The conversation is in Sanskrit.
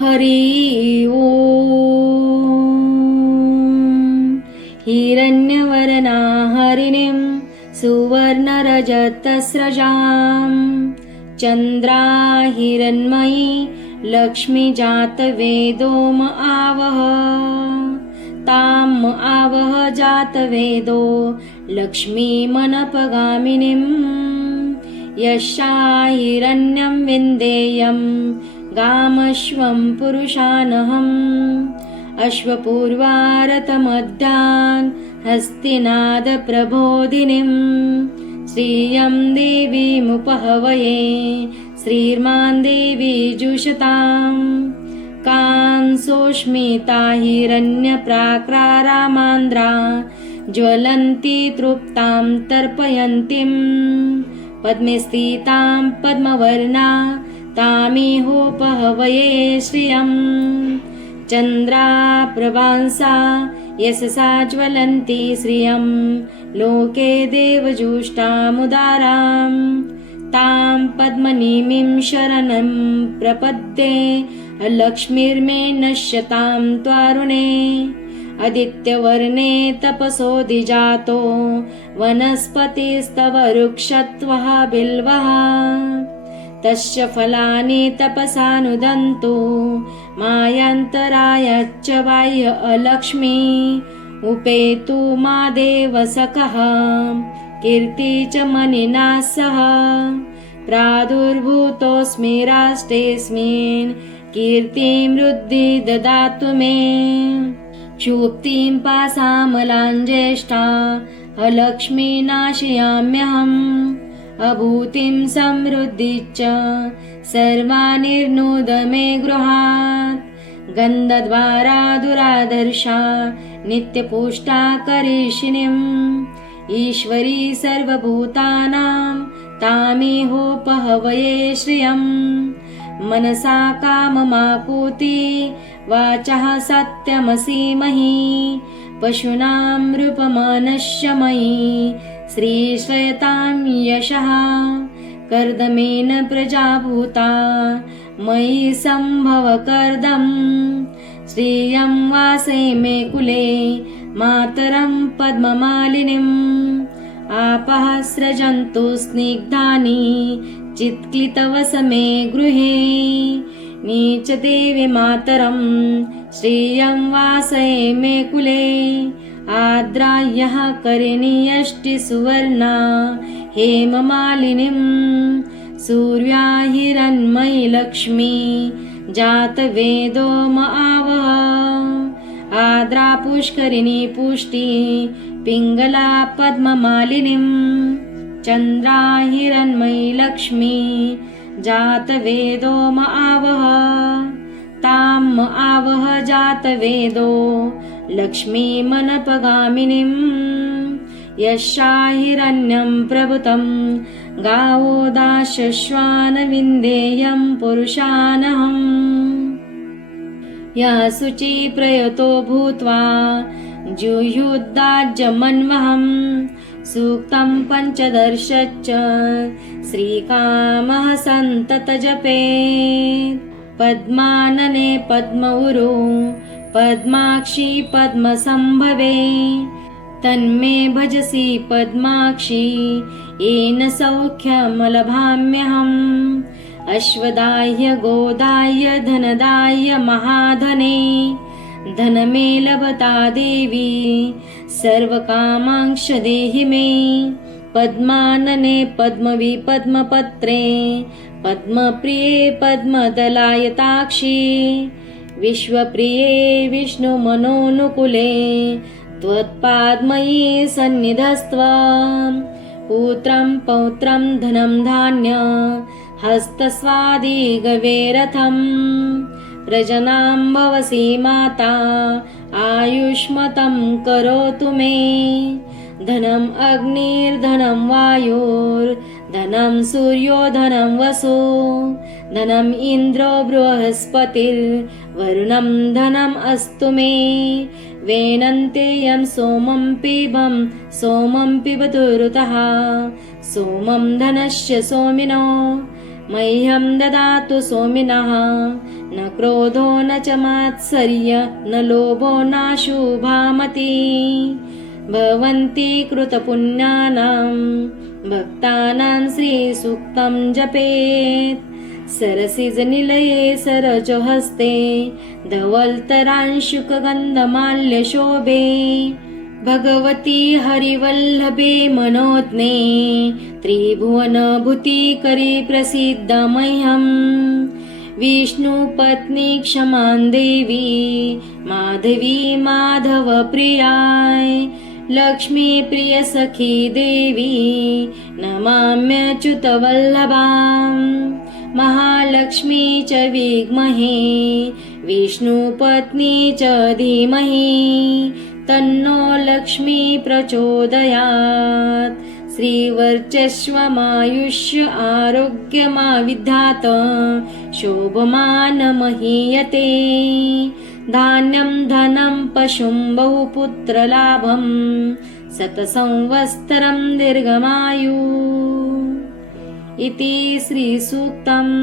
हरि ओम। हिरण्यवर्णा हरिणीं सुवर्णरजतस्रजां चन्द्रा हिरण्मयी लक्ष्मी जातवेदोम आवह ताम आवह जातवेदो लक्ष्मीमनपगामिनीं यस्या हिरण्यं विन्देयं गामश्वं पुरुषानहम् अश्वपूर्वारतमध्यान् हस्तिनादप्रबोधिनीं श्रियं देवीमुपहवये श्रीर्मां देवी जुषताम् कांसोष्मिता हिरण्यप्राक्रारामान्द्रा ज्वलन्ती तृप्तां तर्पयन्तीं पद्मे स्थितां पद्मवर्णा तामिहोपहवये श्रियम् चन्द्रा प्रभांसा यशसा ज्वलन्ती श्रियं लोके देवजुष्टामुदारां तां पद्मनीमीं शरणं प्रपद्ये लक्ष्मीर्मे नश्यतां त्वारुणे आदित्यवर्णे तपसोऽधिजातो वनस्पतिस्तव वृक्षत्वः बिल्वः तस्य फलानि तपसानुदन्तु मायान्तरायच्च बाह्य अलक्ष्मी उपेतु मा देवसखः कीर्ति च मनिना सह प्रादुर्भूतोऽस्मि राष्ट्रेऽस्मिन् कीर्तिं वृद्धि ददातु मे क्षुप्तिं पासामलाञ्जेष्ठा अलक्ष्मी नाशयाम्यहम् अभूतिं समृद्धिश्च सर्वानिर्नुद मे गृहात् गन्धद्वारा दुरादर्शा नित्यपुष्टा करिष्यिनीम् ईश्वरी सर्वभूतानां तामिहोपहवये श्रियम् मनसा काममाकुति वाचः सत्यमसीमहि पशूनां रूपमनश्यमयि श्रीश्रयतां यशः कर्दमेन प्रजाभूता मयि सम्भव कर्दम् श्रियं वासे मे कुले मातरं पद्ममालिनीम् आपः स्रजन्तु स्निग्धानि चित्क्लितवसमे गृहे नीचदेवी मातरं श्रियं वासे मे कुले आद्रायः करिणीयष्टि सुवर्णा हेममालिनीं सूर्या हिरण्मयी लक्ष्मी जातवेदो म आवह आद्रा पुष्करिणी पुष्टि पिङ्गला पद्ममालिनीं चन्द्रा हिरण्मयी लक्ष्मी जातवेदो म आवह ताम आवह जातवेदो लक्ष्मीमनपगामिनीं यस्या हिरण्यं प्रभुतं गावो दाशश्वान विन्देयं पुरुषानहम् या शुचि प्रयतो भूत्वा जुह्युदाज्यमन्वहं सूक्तं पञ्चदशश्च श्रीकामः सन्ततजपेत् पद्मानने पद्मौरु पद्माक्षी पद्मसम्भवे तन्मे भजसि पद्माक्षी येन सौख्यमलभाम्यहम् अश्वदाय गोदाय धनदाय महाधने धनमे लभता देवी सर्वकामांश देहि मे पद्मानने पद्मवि पद्मपत्रे पद्मप्रिये पद्मदलायताक्षी विश्वप्रिये विष्णुमनोनुकूले त्वत्पाद्मयी सन्निधस्त्वं पुत्रं पौत्रं धनं धान्य हस्तस्वादिगवेरथं प्रजनां भवसि माता आयुष्मतं करोतु मे धनम् अग्निर्धनं वायुर्धनं सूर्यो धनं वसु धनम् इन्द्रो बृहस्पतिर्वरुणं धनम् अस्तु मे वेनन्तेयं सोमं पिबतु ऋतः सोमं धनस्य सोमिनो मह्यं ददातु सोमिनः न क्रोधो न च मात्सर्य न लोभो नाशुभामति भवन्ति कृतपुण्यानां भक्तानां श्रीसूक्तं जपेत् सरसिजनिलये सरजहस्ते धवलतरांशुकगन्धमाल्यशोभे भगवती हरिवल्लभे मनोज्ञे त्रिभुवनभूतिकरी प्रसिद्धमह्यं विष्णुपत्नी क्षमां देवी माधवी माधवप्रियाय लक्ष्मीप्रियसखी देवी नमाम्यच्युतवल्लभां महालक्ष्मी च विद्महे विष्णुपत्नी च धीमहि तन्नो लक्ष्मी प्रचोदयात् श्रीवर्चस्वमायुष्य आरोग्यमाविद्यात् शोभमानमहीयते धान्यं धनं पशुं बहुपुत्रलाभं शतसंवत्सरं दीर्घमायु इति श्रीसूक्तम्।